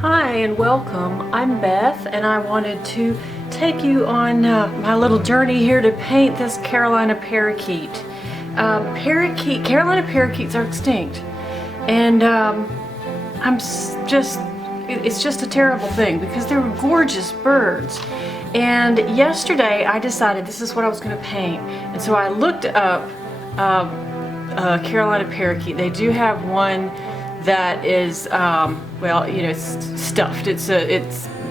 Hi and welcome. I'm Beth and I wanted to take you on my little journey here to paint this Carolina parakeet. Carolina parakeets are extinct, and it's just a terrible thing because they're gorgeous birds. And yesterday I decided this is what I was going to paint, and so I looked up Carolina parakeet. They do have one that is, well, you know, it's stuffed. It's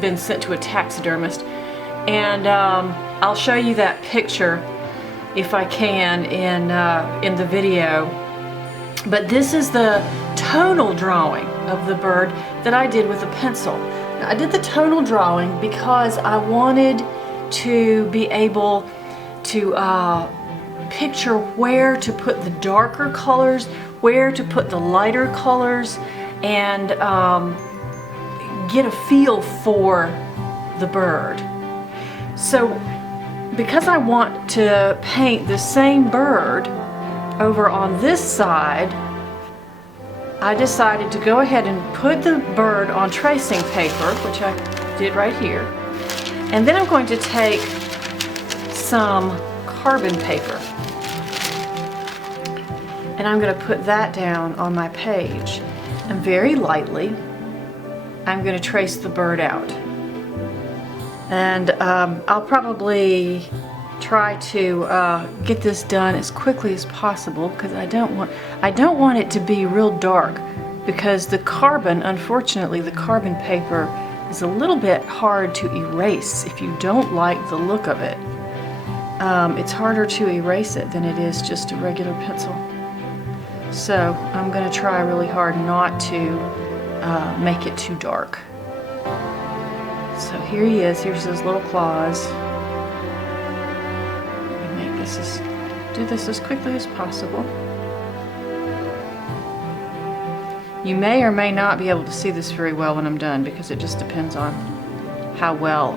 been sent to a taxidermist, and I'll show you that picture if I can in the video. But this is the tonal drawing of the bird that I did with a pencil. Now, I did the tonal drawing because I wanted to be able to picture where to put the darker colors, where to put the lighter colors, and get a feel for the bird. So because I want to paint the same bird over on this side, I decided to go ahead and put the bird on tracing paper, which I did right here, and then I'm going to take some carbon paper and I'm going to put that down on my page, and very lightly I'm going to trace the bird out. And I'll probably try to get this done as quickly as possible because I don't want it to be real dark, because the carbon, unfortunately, the carbon paper is a little bit hard to erase if you don't like the look of it. It's harder to erase it than it is just a regular pencil. So I'm going to try really hard not to make it too dark. So here he is. Here's his little claws. Do this as quickly as possible. You may or may not be able to see this very well when I'm done, because it just depends on how well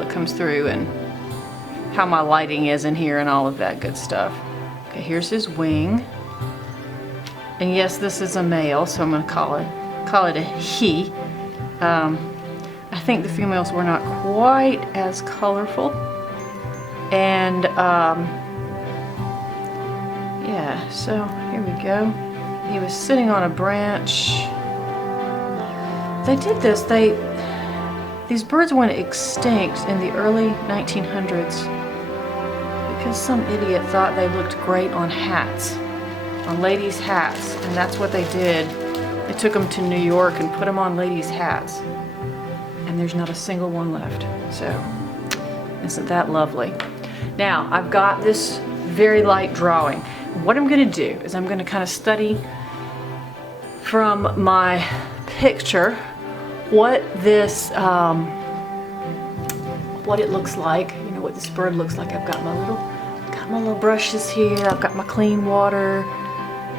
it comes through and how my lighting is in here and all of that good stuff. Okay, here's his wing. And yes, this is a male, so I'm going to call it a he. I think the females were not quite as colorful. And yeah, so here we go. He was sitting on a branch. They did this. These birds went extinct in the early 1900s because some idiot thought they looked great on hats, on ladies' hats, and that's what they did. They took them to New York and put them on ladies' hats, and there's not a single one left. So isn't that lovely? Now I've got this very light drawing. What I'm going to do is I'm going to kind of study from my picture what this what it looks like, you know, what this bird looks like. I've got my little brushes here. I've got my clean water,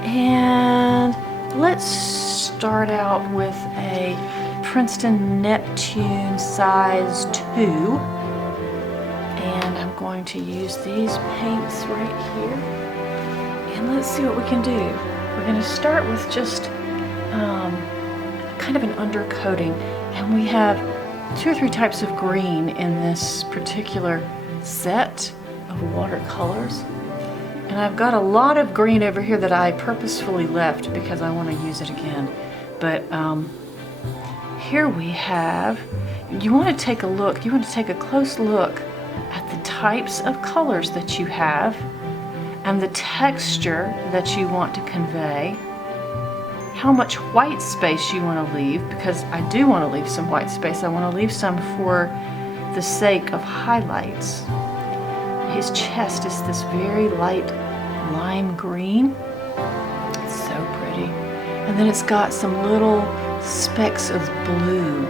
and let's start out with a Princeton Neptune size 2, and I'm going to use these paints right here, and let's see what we can do. We're going to start with just kind of an undercoating, and we have 2 or 3 types of green in this particular set of watercolors. And I've got a lot of green over here that I purposefully left because I want to use it again. But here we have, you want to take a close look at the types of colors that you have and the texture that you want to convey, how much white space you want to leave, because I do want to leave some white space. I want to leave some for the sake of highlights. His chest is this very light lime green. It's so pretty. And then it's got some little specks of blue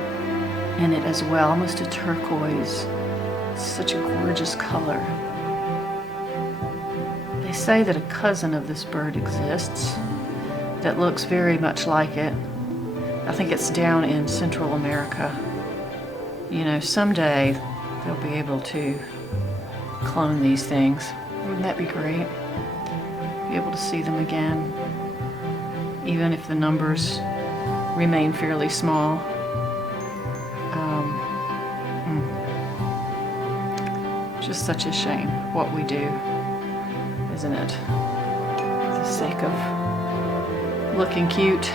in it as well, almost a turquoise. It's such a gorgeous color. They say that a cousin of this bird exists that looks very much like it. I think it's down in Central America. You know, someday they'll be able to clone these things. Wouldn't that be great? Be able to see them again, even if the numbers remain fairly small. Just such a shame what we do, isn't it? For the sake of looking cute.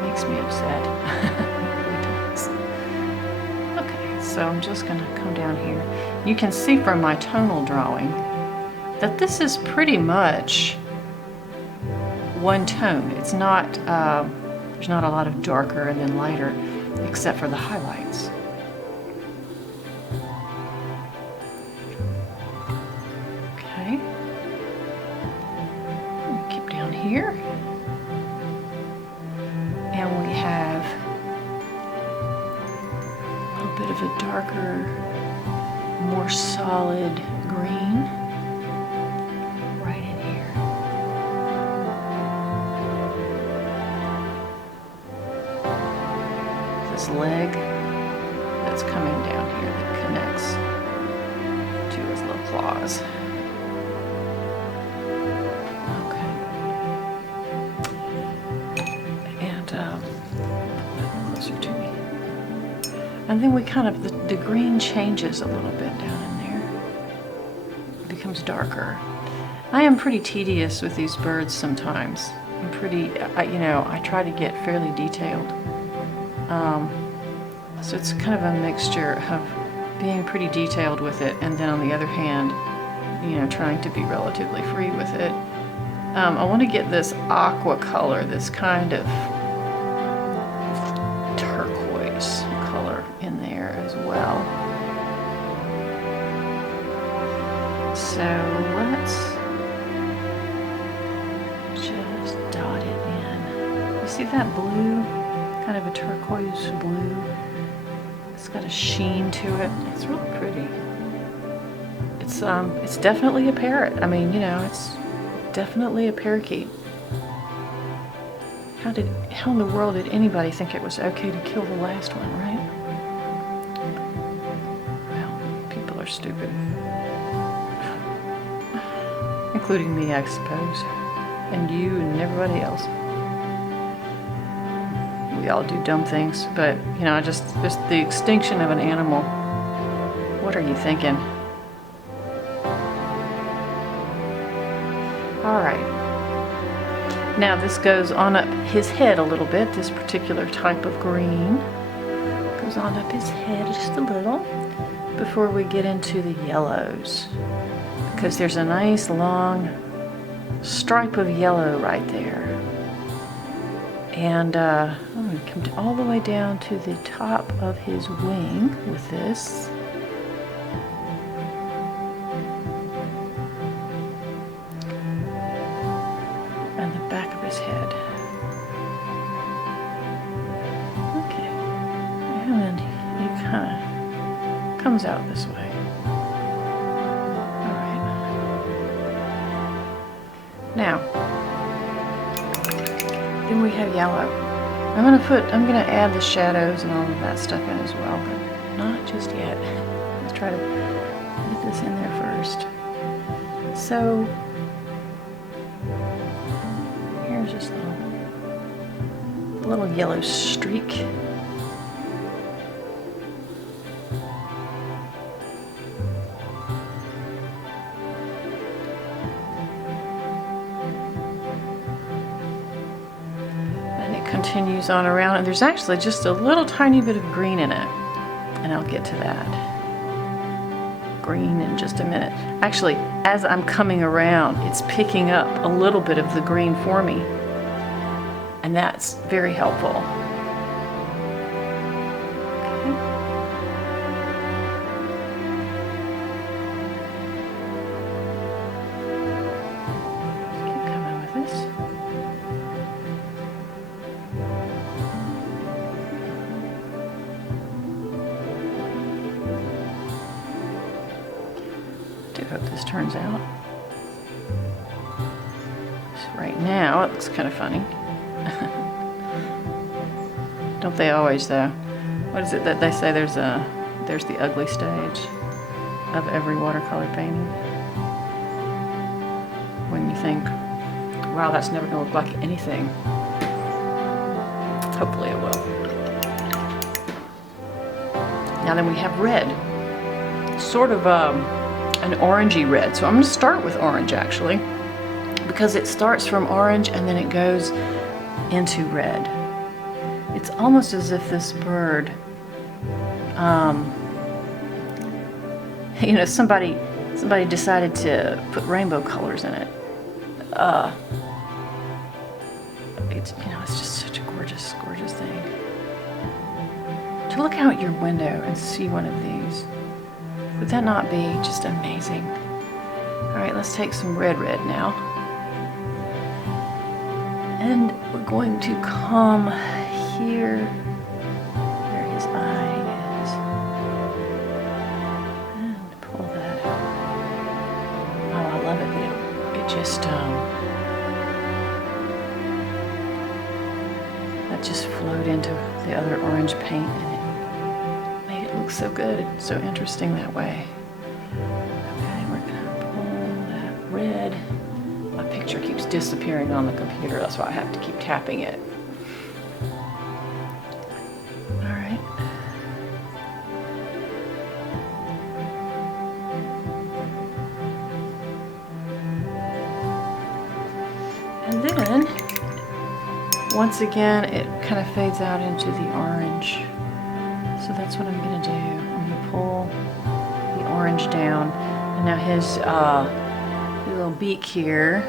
Makes me upset. It does. Okay, so I'm just gonna come down here. You can see from my tonal drawing that this is pretty much one tone. It's not, there's not a lot of darker and then lighter, except for the highlights. Okay. Keep down here. And we have a little bit of a darker, more solid green right in here. This leg that's coming down here that connects to his little claws. Okay. And closer to me. And then we kind of, the green changes a little bit down in there. It becomes darker. I am pretty tedious with these birds sometimes. I'm pretty, you know, I try to get fairly detailed. So it's kind of a mixture of being pretty detailed with it, and then on the other hand, you know, trying to be relatively free with it. I want to get this aqua color, this kind of turquoise color in there as well. So let's just dot it in. You see that blue? Kind of a turquoise blue. It's got a sheen to it. It's really pretty. It's definitely a parrot. I mean, you know, it's definitely a parakeet. How in the world did anybody think it was okay to kill the last one, right? Well, people are stupid. Including me, I suppose. And you and everybody else. We all do dumb things, but you know, just the extinction of an animal. What are you thinking? All right. Now this goes on up his head a little bit. This particular type of green goes on up his head just a little before we get into the yellows, because there's a nice long stripe of yellow right there. And I'm going to come all the way down to the top of his wing with this. And the back of his head. Okay. And then he kind of comes out this way. All right. Now, then we have yellow. I'm gonna add the shadows and all of that stuff in as well, but not just yet. Let's try to get this in there first. So here's just a little yellow streak. Continues on around, and there's actually just a little tiny bit of green in it, and I'll get to that green in just a minute. Actually, as I'm coming around, it's picking up a little bit of the green for me, and that's very helpful. Keep coming with this. I hope this turns out. So right now, it looks kind of funny. Don't they always, though? What is it that they say? There's the ugly stage of every watercolor painting. When you think, wow, that's never gonna look like anything. Hopefully it will. Now then we have red. Sort of an orangey red. So I'm gonna start with orange actually, because it starts from orange and then it goes into red. It's almost as if this bird, you know, somebody decided to put rainbow colors in it. It's, you know, it's just such a gorgeous, gorgeous thing. To look out your window and see one of these, would that not be just amazing? All right, let's take some red now. And we're going to come here where his eye is. And pull that out. Oh, I love it. It just, that just flowed into the other orange paint and it made it look so good, so interesting that way. Okay, we're gonna pull that red. My picture keeps disappearing on the computer, that's why I have to keep tapping it. All right. And then, once again, it kind of fades out into the orange. So that's what I'm gonna do. I'm gonna pull the orange down. And now his little beak here